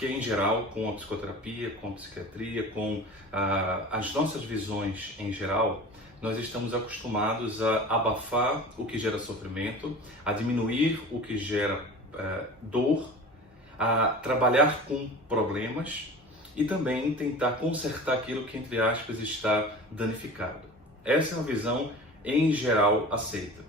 porque em geral, com a psicoterapia, com a psiquiatria, com as nossas visões em geral, nós estamos acostumados a abafar o que gera sofrimento, a diminuir o que gera dor, a trabalhar com problemas e também tentar consertar aquilo que, entre aspas, está danificado. Essa é uma visão, em geral, aceita.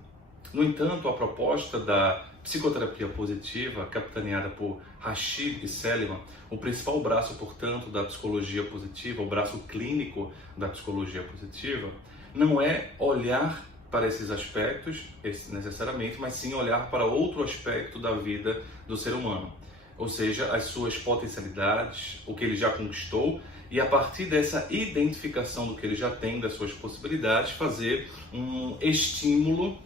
No entanto, a proposta da psicoterapia positiva, capitaneada por Rashid e Seligman, o principal braço, portanto, da psicologia positiva, o braço clínico da psicologia positiva, não é olhar para esses aspectos necessariamente, mas sim olhar para outro aspecto da vida do ser humano, ou seja, as suas potencialidades, o que ele já conquistou, e a partir dessa identificação do que ele já tem, das suas possibilidades, fazer um estímulo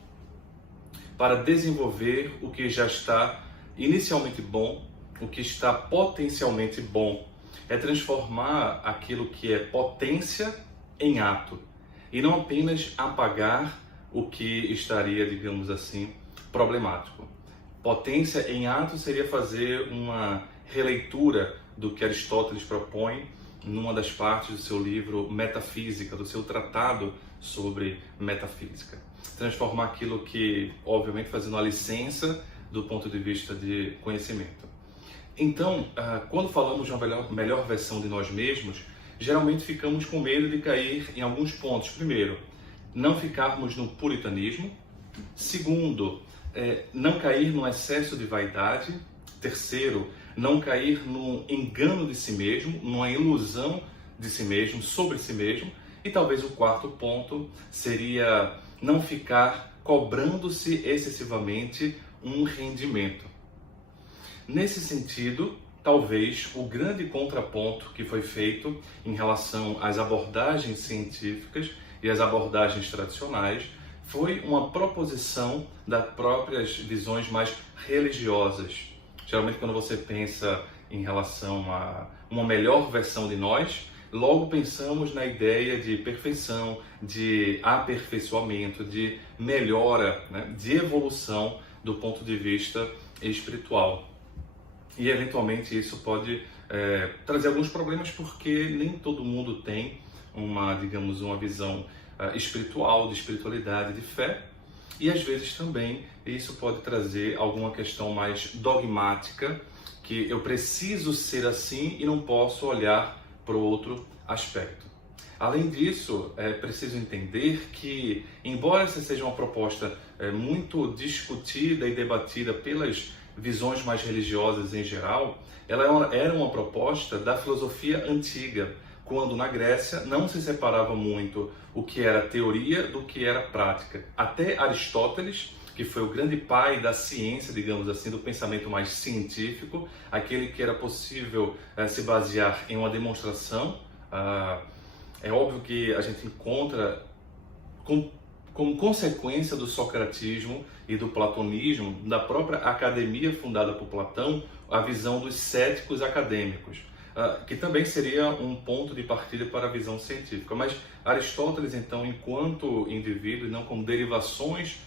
para desenvolver o que já está inicialmente bom, o que está potencialmente bom. É transformar aquilo que é potência em ato e não apenas apagar o que estaria, digamos assim, problemático. Potência em ato seria fazer uma releitura do que Aristóteles propõe numa das partes do seu livro Metafísica, do seu tratado sobre metafísica. Transformar aquilo que, obviamente, fazendo a licença do ponto de vista de conhecimento. Então, quando falamos de uma melhor versão de nós mesmos, geralmente ficamos com medo de cair em alguns pontos. Primeiro, não ficarmos no puritanismo. Segundo, não cair no excesso de vaidade. Terceiro, não cair no engano de si mesmo, numa ilusão de si mesmo, sobre si mesmo. E talvez o quarto ponto seria não ficar cobrando-se excessivamente um rendimento. Nesse sentido, talvez o grande contraponto que foi feito em relação às abordagens científicas e às abordagens tradicionais foi uma proposição das próprias visões mais religiosas. Geralmente, quando você pensa em relação a uma melhor versão de nós, logo pensamos na ideia de perfeição, de aperfeiçoamento, de melhora, né? De evolução do ponto de vista espiritual. E eventualmente isso pode trazer alguns problemas, porque nem todo mundo tem uma visão espiritual, de espiritualidade, de fé. E às vezes também isso pode trazer alguma questão mais dogmática, que eu preciso ser assim e não posso olhar para o outro aspecto. Além disso, é preciso entender que, embora essa seja uma proposta muito discutida e debatida pelas visões mais religiosas em geral, ela era uma proposta da filosofia antiga, quando na Grécia não se separava muito o que era teoria do que era prática. Até Aristóteles, que foi o grande pai da ciência, digamos assim, do pensamento mais científico, aquele que era possível se basear em uma demonstração. É óbvio que a gente encontra, como consequência do socratismo e do platonismo, da própria academia fundada por Platão, a visão dos céticos acadêmicos, que também seria um ponto de partida para a visão científica. Mas Aristóteles, então, enquanto indivíduo, e não como derivações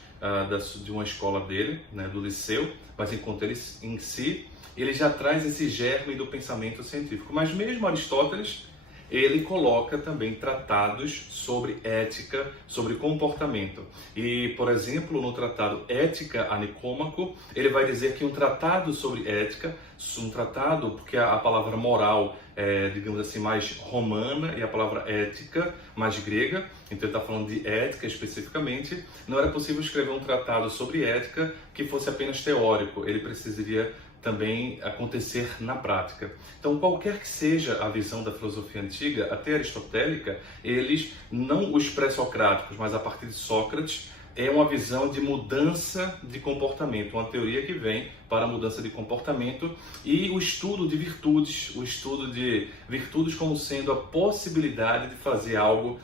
de uma escola dele, né, do Liceu, mas enquanto ele em si, ele já traz esse germe do pensamento científico. Mas mesmo Aristóteles, ele coloca também tratados sobre ética, sobre comportamento. E, por exemplo, no tratado Ética a Nicômaco, ele vai dizer que um tratado sobre ética, um tratado, porque a palavra moral é, digamos assim, mais romana e a palavra ética mais grega, então ele está falando de ética especificamente, não era possível escrever um tratado sobre ética que fosse apenas teórico, ele precisaria também acontecer na prática. Então, qualquer que seja a visão da filosofia antiga, até aristotélica, eles, não os pré-socráticos, mas a partir de Sócrates, é uma visão de mudança de comportamento, uma teoria que vem para a mudança de comportamento e o estudo de virtudes, o estudo de virtudes como sendo a possibilidade de fazer algo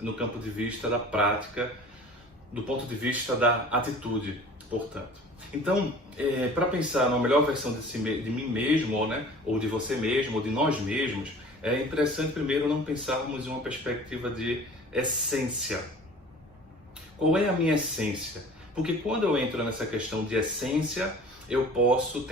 no campo de vista da prática, do ponto de vista da atitude, portanto. Então, para pensar numa melhor versão de mim mesmo, ou de você mesmo, ou de nós mesmos, é interessante primeiro não pensarmos em uma perspectiva de essência. Qual é a minha essência? Porque quando eu entro nessa questão de essência, eu posso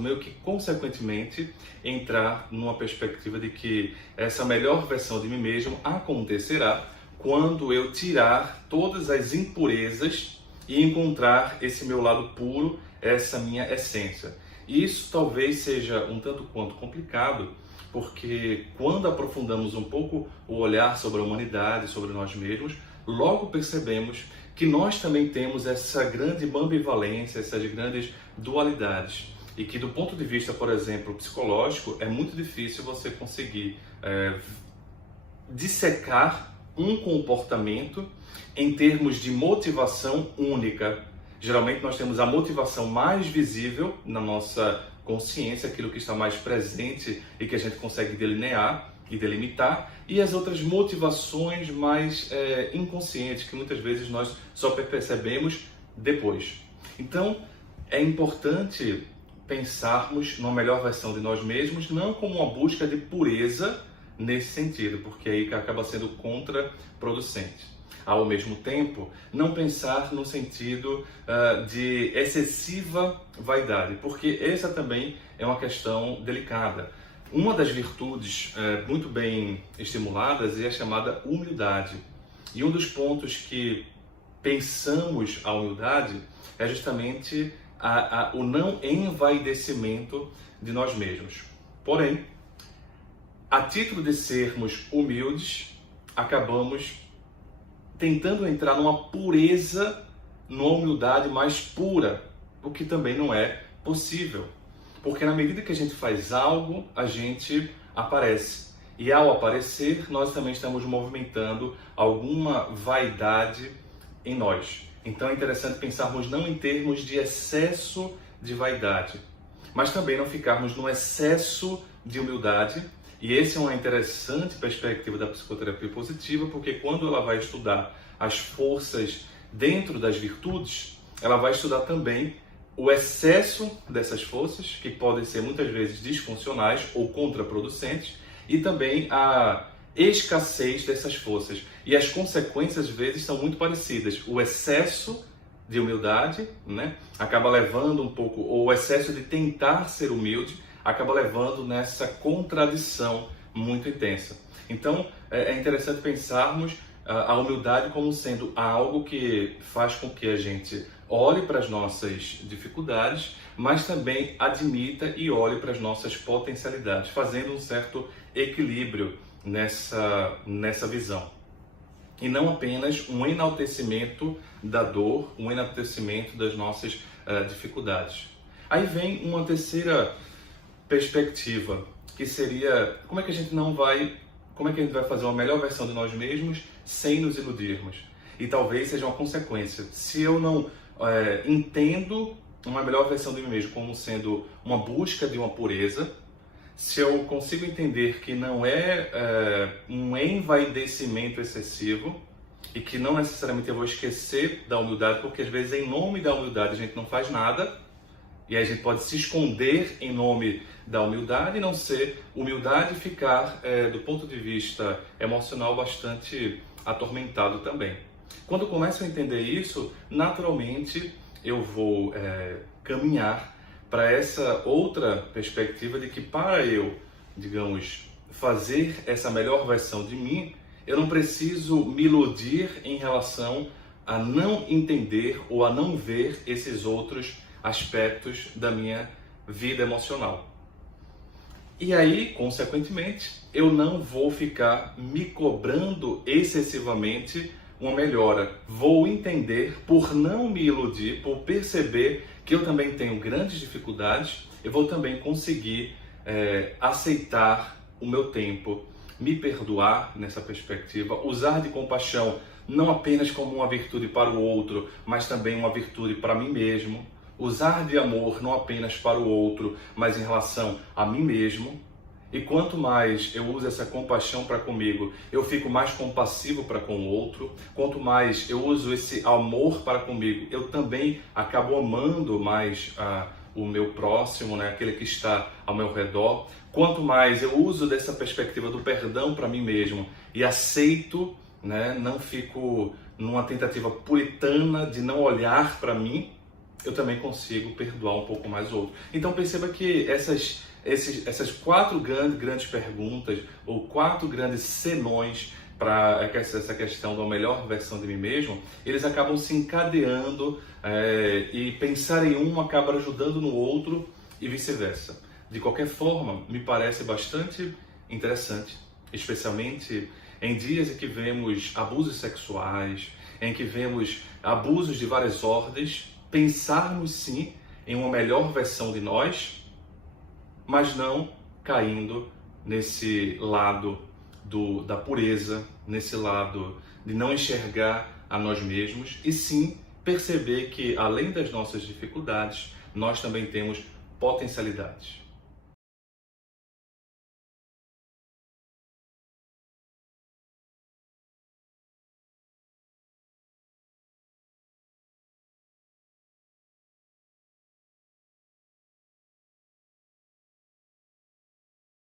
meio que consequentemente entrar numa perspectiva de que essa melhor versão de mim mesmo acontecerá quando eu tirar todas as impurezas e encontrar esse meu lado puro, essa minha essência. E isso talvez seja um tanto quanto complicado, porque quando aprofundamos um pouco o olhar sobre a humanidade, sobre nós mesmos, logo percebemos que nós também temos essa grande ambivalência, essas grandes dualidades. E que do ponto de vista, por exemplo, psicológico, é muito difícil você conseguir dissecar um comportamento em termos de motivação única. Geralmente nós temos a motivação mais visível na nossa consciência, aquilo que está mais presente e que a gente consegue delinear e delimitar, e as outras motivações mais inconscientes, que muitas vezes nós só percebemos depois. Então, é importante pensarmos numa melhor versão de nós mesmos, não como uma busca de pureza nesse sentido, porque aí acaba sendo contraproducente. Ao mesmo tempo, não pensar no sentido de excessiva vaidade, porque essa também é uma questão delicada. Uma das virtudes muito bem estimuladas é a chamada humildade. E um dos pontos que pensamos a humildade é justamente o não envaidecimento de nós mesmos. Porém, a título de sermos humildes, acabamos tentando entrar numa pureza, numa humildade mais pura, o que também não é possível. Porque na medida que a gente faz algo, a gente aparece. E ao aparecer, nós também estamos movimentando alguma vaidade em nós. Então é interessante pensarmos não em termos de excesso de vaidade, mas também não ficarmos no excesso de humildade. E essa é uma interessante perspectiva da psicoterapia positiva, porque quando ela vai estudar as forças dentro das virtudes, ela vai estudar também o excesso dessas forças, que podem ser muitas vezes disfuncionais ou contraproducentes, e também a escassez dessas forças. E as consequências, às vezes, são muito parecidas. O excesso de humildade, né, acaba levando um pouco, ou o excesso de tentar ser humilde, acaba levando nessa contradição muito intensa. Então, é interessante pensarmos a humildade como sendo algo que faz com que a gente olhe para as nossas dificuldades, mas também admita e olhe para as nossas potencialidades, fazendo um certo equilíbrio nessa visão. E não apenas um enaltecimento da dor, um enaltecimento das nossas dificuldades. Aí vem uma terceira perspectiva, que seria como é que a gente vai fazer uma melhor versão de nós mesmos sem nos iludirmos. E talvez seja uma consequência. Se eu não entendo uma melhor versão de mim mesmo como sendo uma busca de uma pureza, se eu consigo entender que não é um envaidecimento excessivo e que não necessariamente eu vou esquecer da humildade, porque às vezes em nome da humildade a gente não faz nada, e aí a gente pode se esconder em nome da humildade e não ser humildade e ficar, do ponto de vista emocional, bastante atormentado também. Quando eu começo a entender isso, naturalmente eu vou caminhar para essa outra perspectiva de que para eu, digamos, fazer essa melhor versão de mim, eu não preciso me iludir em relação a não entender ou a não ver esses outros aspectos da minha vida emocional. E aí, consequentemente, eu não vou ficar me cobrando excessivamente uma melhora. Vou entender, por não me iludir, por perceber que eu também tenho grandes dificuldades, eu vou também conseguir aceitar o meu tempo, me perdoar nessa perspectiva, usar de compaixão não apenas como uma virtude para o outro, mas também uma virtude para mim mesmo. Usar de amor não apenas para o outro, mas em relação a mim mesmo. E quanto mais eu uso essa compaixão para comigo, eu fico mais compassivo para com o outro. Quanto mais eu uso esse amor para comigo, eu também acabo amando mais o meu próximo, né? Aquele que está ao meu redor. Quanto mais eu uso dessa perspectiva do perdão para mim mesmo e aceito, né? Não fico numa tentativa puritana de não olhar para mim, eu também consigo perdoar um pouco mais o outro. Então perceba que essas quatro grandes perguntas, ou quatro grandes senões para essa questão da melhor versão de mim mesmo, eles acabam se encadeando e pensar em um acaba ajudando no outro e vice-versa. De qualquer forma, me parece bastante interessante, especialmente em dias em que vemos abusos sexuais, em que vemos abusos de várias ordens, pensarmos sim em uma melhor versão de nós, mas não caindo nesse lado da pureza, nesse lado de não enxergar a nós mesmos, e sim perceber que, além das nossas dificuldades, nós também temos potencialidades.